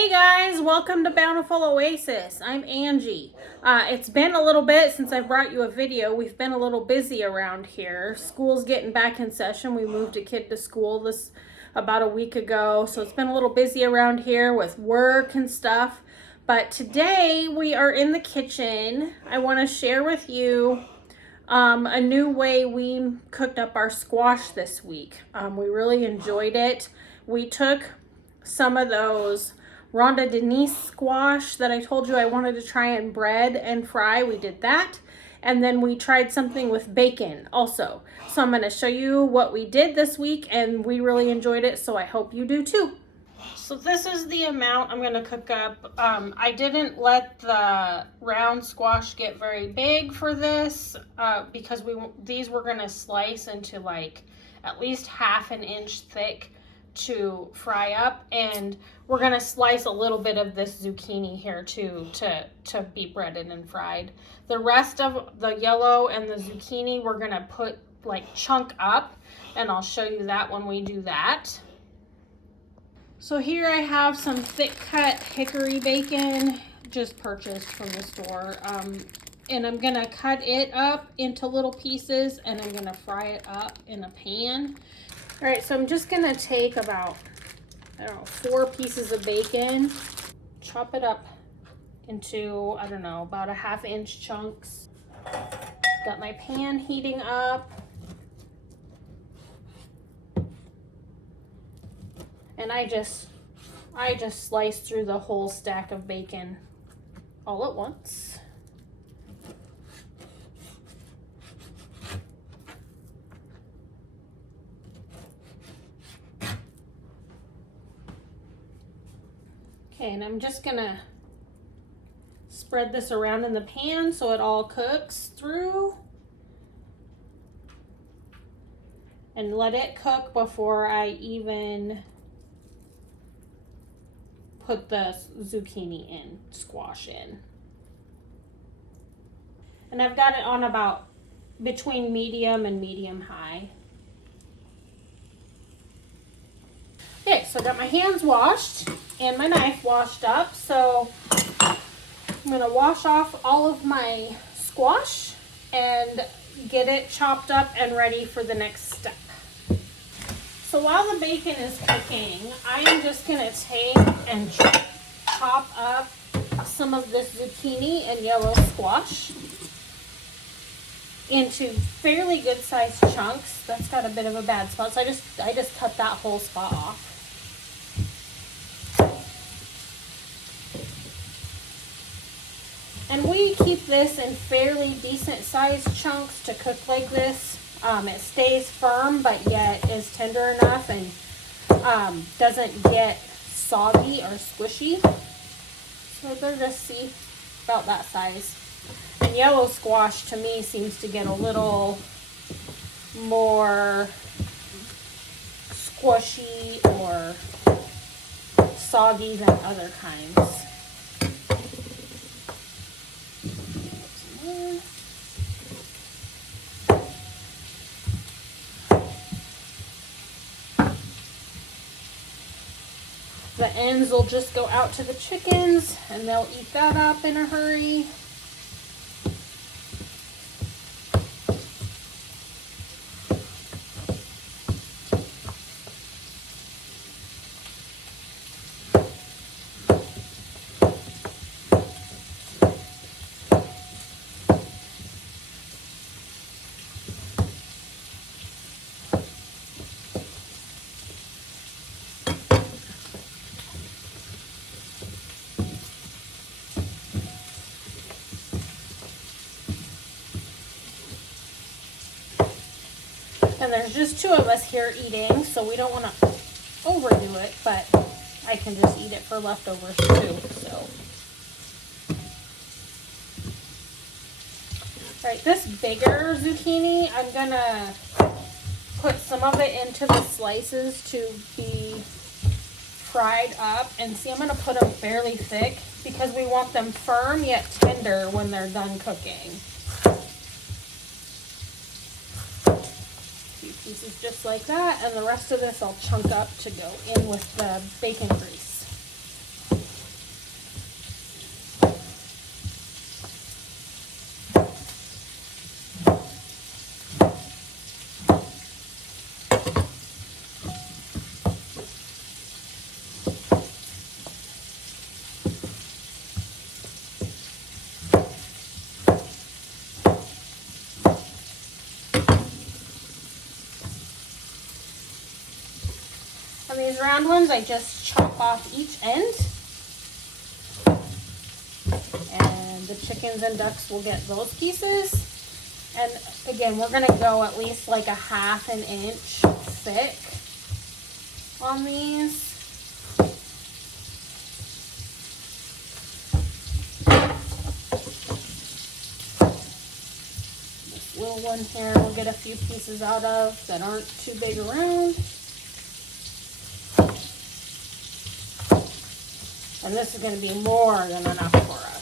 Hey guys, welcome to Bountiful Oasis. I'm Angie. It's been a little bit since I brought you a video. We've been a little busy around here. School's getting back in session. We moved a kid to school about a week ago, so it's been a little busy around here with work and stuff. But today we are in the kitchen. I want to share with you a new way we cooked up our squash this week. We really enjoyed it. We took some of those Ronde de Nice squash that I told you I wanted to try and bread and fry. We did that. And then we tried something with bacon also. So I'm going to show you what we did this week, and we really enjoyed it, so I hope you do too. So this is the amount I'm going to cook up. I didn't let the round squash get very big for this because these we're going to slice into like at least 1/2 inch thick to fry up, and we're going to slice a little bit of this zucchini here too to be breaded and fried. The rest of the yellow and the zucchini we're going to put like chunk up, and I'll show you that when we do that. So here I have some thick cut hickory bacon, just purchased from the store, and I'm going to cut it up into little pieces, and I'm going to fry it up in a pan. All right, so I'm just gonna take about, 4 pieces of bacon, chop it up into, about 1/2 inch chunks. Got my pan heating up. And I just sliced through the whole stack of bacon all at once. Okay, and I'm just gonna spread this around in the pan so it all cooks through. And let it cook before I even put the zucchini squash in. And I've got it on about between medium and medium high. Okay, so I got my hands washed and my knife washed up, so I'm going to wash off all of my squash and get it chopped up and ready for the next step. So while the bacon is cooking, I am just going to take and chop up some of this zucchini and yellow squash into fairly good sized chunks. That's got a bit of a bad spot, so I just cut that whole spot off. And we keep this in fairly decent sized chunks to cook like this. It stays firm, but yet is tender enough and doesn't get soggy or squishy. So they're just see about that size. And yellow squash to me seems to get a little more squishy or soggy than other kinds. The ends will just go out to the chickens and they'll eat that up in a hurry. And there's just 2 of us here eating, so we don't want to overdo it, but I can just eat it for leftovers too, so. All right, this bigger zucchini, I'm gonna put some of it into the slices to be fried up. And see, I'm gonna put them fairly thick because we want them firm yet tender when they're done cooking. Pieces just like that, and the rest of this I'll chunk up to go in with the bacon grease. round ones, I just chop off each end. And the chickens and ducks will get those pieces. And again, we're gonna go at least like a 1/2 inch thick on these. This little one here we'll get a few pieces out of that aren't too big around. And this is gonna be more than enough for us.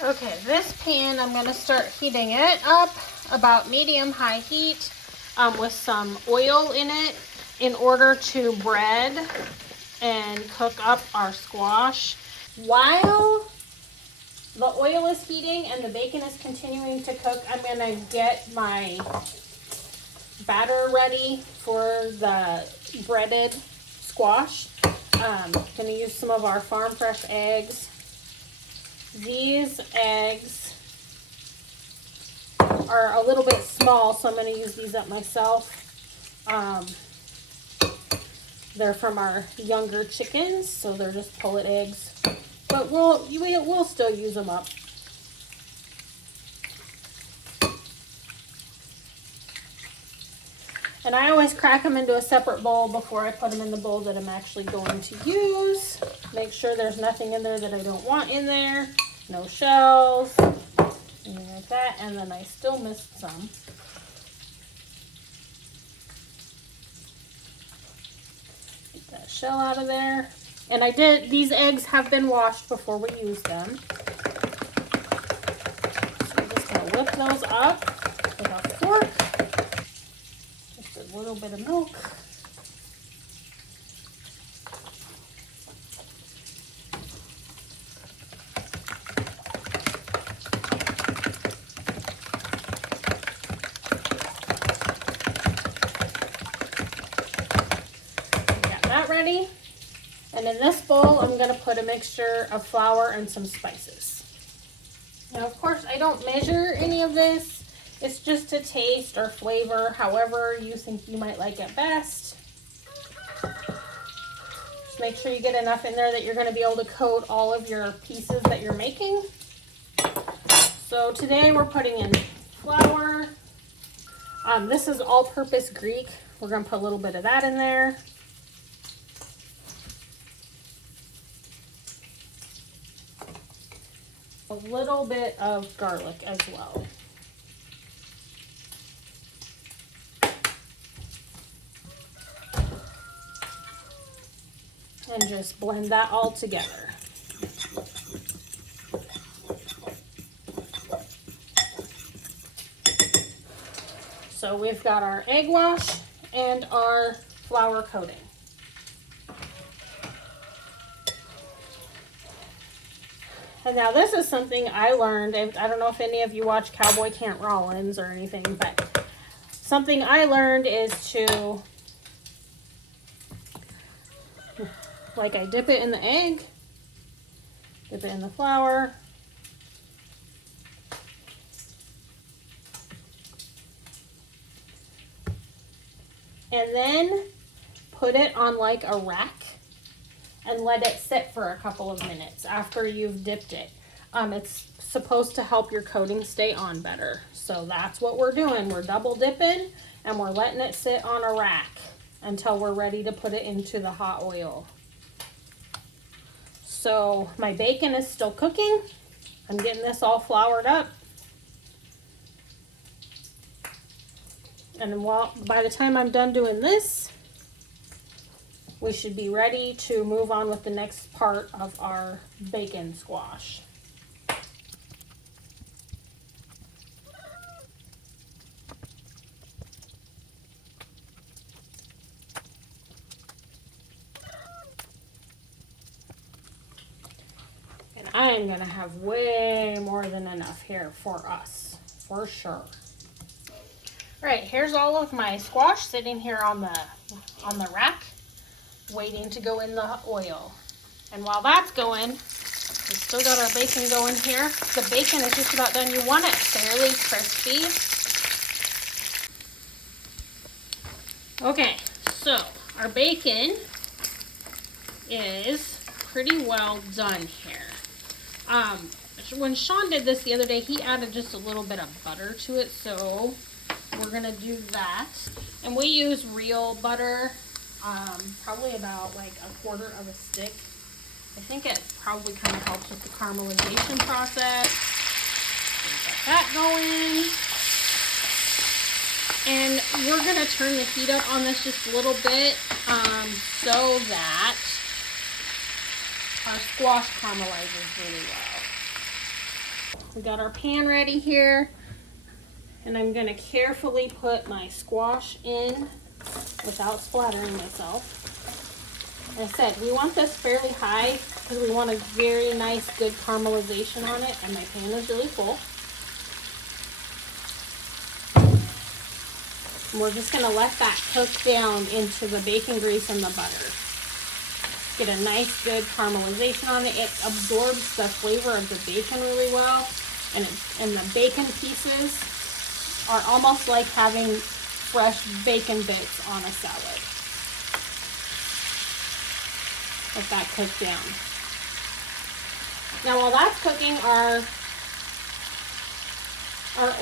Okay, this pan, I'm gonna start heating it up about medium-high heat with some oil in it in order to bread and cook up our squash. While the oil is heating and the bacon is continuing to cook, I'm gonna get my batter ready for the breaded squash. Gonna use some of our farm fresh eggs. These eggs are a little bit small, so I'm going to use these up myself. They're from our younger chickens, so they're just pullet eggs. But we'll still use them up. And I always crack them into a separate bowl before I put them in the bowl that I'm actually going to use. Make sure there's nothing in there that I don't want in there. No shells, anything like that. And then I still missed some. Get that shell out of there. And these eggs have been washed before we use them. So I'm just going to whip those up with a fork. Just a little bit of milk. Got that ready. And in this bowl, I'm going to put a mixture of flour and some spices. Now, of course, I don't measure any of this. It's just to taste or flavor, however you think you might like it best. Just make sure you get enough in there that you're going to be able to coat all of your pieces that you're making. So today we're putting in flour. This is all-purpose Greek. We're going to put a little bit of that in there. A little bit of garlic as well. And just blend that all together. So we've got our egg wash and our flour coating. And now this is something I learned, and I don't know if any of you watch Cowboy Can't Rollins or anything, but something I learned is to, like, I dip it in the egg, dip it in the flour, and then put it on like a rack and let it sit for a couple of minutes after you've dipped it. It's supposed to help your coating stay on better. So that's what we're doing. We're double dipping and we're letting it sit on a rack until we're ready to put it into the hot oil. So my bacon is still cooking. I'm getting this all floured up. And by the time I'm done doing this, we should be ready to move on with the next part of our bacon squash. And I'm gonna have way more than enough here for us, for sure. All right, here's all of my squash sitting here on the rack, waiting to go in the oil. And while that's going, we've still got our bacon going here. The bacon is just about done. You want it fairly crispy. Okay, so our bacon is pretty well done here. When Sean did this the other day, he added just a little bit of butter to it, so we're gonna do that. And we use real butter, probably about like 1/4 of a stick. I think it probably kind of helps with the caramelization process. Get that going. And we're gonna turn the heat up on this just a little bit so that our squash caramelizes really well. We got our pan ready here, and I'm gonna carefully put my squash in without splattering myself. Like I said, we want this fairly high because we want a very nice, good caramelization on it, and my pan is really full. And we're just gonna let that cook down into the bacon grease and the butter. Get a nice, good caramelization on it. It absorbs the flavor of the bacon really well, and the bacon pieces are almost like having fresh bacon bits on a salad. Let that cook down. Now while that's cooking, our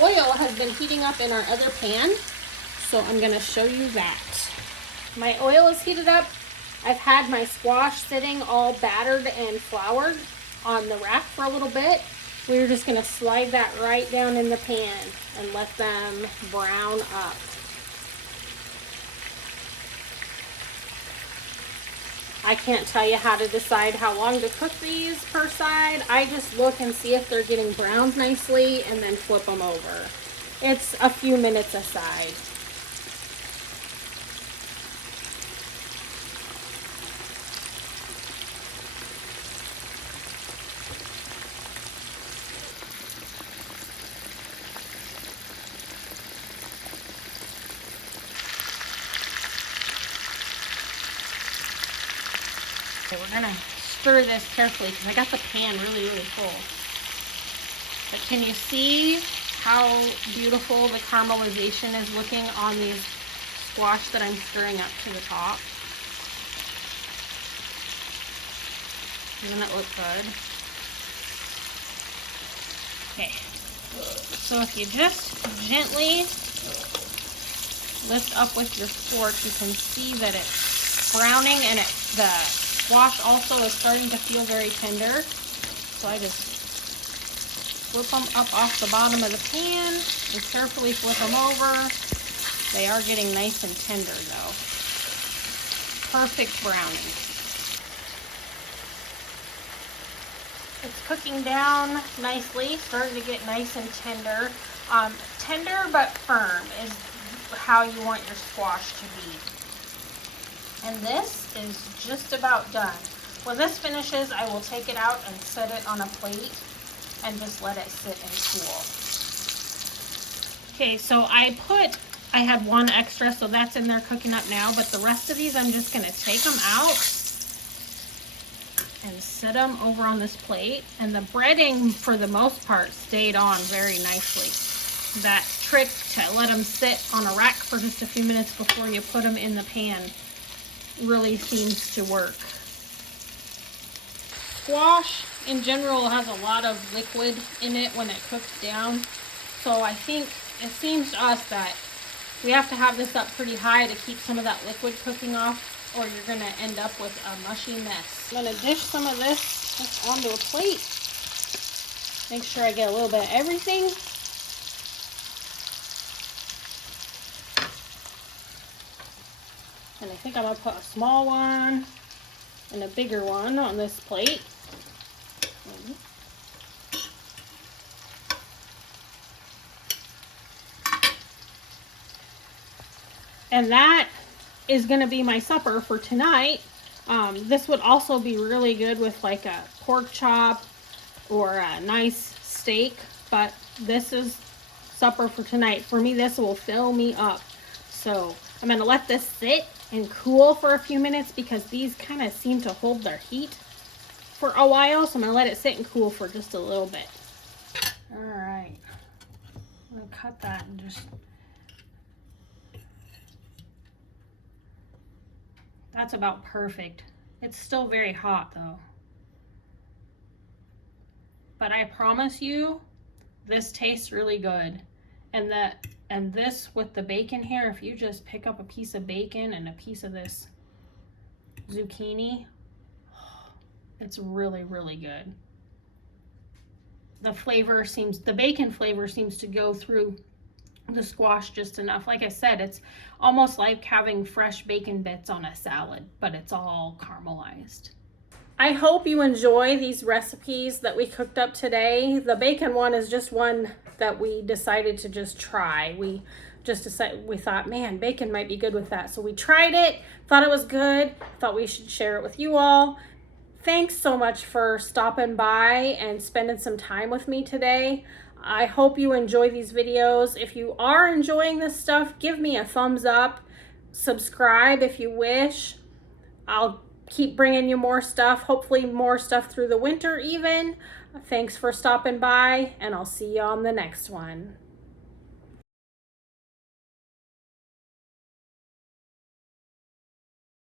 oil has been heating up in our other pan, so I'm gonna show you that. My oil is heated up. I've had my squash sitting all battered and floured on the rack for a little bit. We're just gonna slide that right down in the pan and let them brown up. I can't tell you how to decide how long to cook these per side. I just look and see if they're getting browned nicely and then flip them over. It's a few minutes aside. Okay, we're gonna stir this carefully because I got the pan really, really full. But can you see how beautiful the caramelization is looking on these squash that I'm stirring up to the top? Doesn't it look good? Okay, so if you just gently lift up with your fork, you can see that it's browning, and the squash also is starting to feel very tender. So I just flip them up off the bottom of the pan and carefully flip them over. They are getting nice and tender though. Perfect browning. It's cooking down nicely, starting to get nice and tender. Tender but firm is how you want your squash to be. And this is just about done. When this finishes, I will take it out and set it on a plate and just let it sit and cool. Okay, so I had one extra, so that's in there cooking up now, but the rest of these I'm just gonna take them out and set them over on this plate. And the breading, for the most part, stayed on very nicely. That trick to let them sit on a rack for just a few minutes before you put them in the pan really seems to work. Squash in general has a lot of liquid in it when it cooks down, so I think it seems to us that we have to have this up pretty high to keep some of that liquid cooking off, or you're going to end up with a mushy mess. I'm going to dish some of this just onto a plate. Make sure I get a little bit of everything. And I think I'm going to put a small one and a bigger one on this plate. And that is going to be my supper for tonight. This would also be really good with like a pork chop or a nice steak, but this is supper for tonight. For me, this will fill me up. So I'm going to let this sit and cool for a few minutes because these kind of seem to hold their heat for a while. So I'm going to let it sit and cool for just a little bit. All right. I'm going to cut that and just That's about perfect. It's still very hot though. But I promise you, this tastes really good. And this with the bacon here, if you just pick up a piece of bacon and a piece of this zucchini, it's really, really good. The bacon flavor seems to go through the squash just enough. Like I said, it's almost like having fresh bacon bits on a salad, but it's all caramelized. I hope you enjoy these recipes that we cooked up today. The bacon one is just one that we decided to just try. We thought, man, bacon might be good with that. So we tried it, thought it was good, thought we should share it with you all. Thanks so much for stopping by and spending some time with me today. I hope you enjoy these videos. If you are enjoying this stuff, give me a thumbs up. Subscribe if you wish. I'll keep bringing you more stuff, hopefully more stuff through the winter even. Thanks for stopping by, and I'll see you on the next one.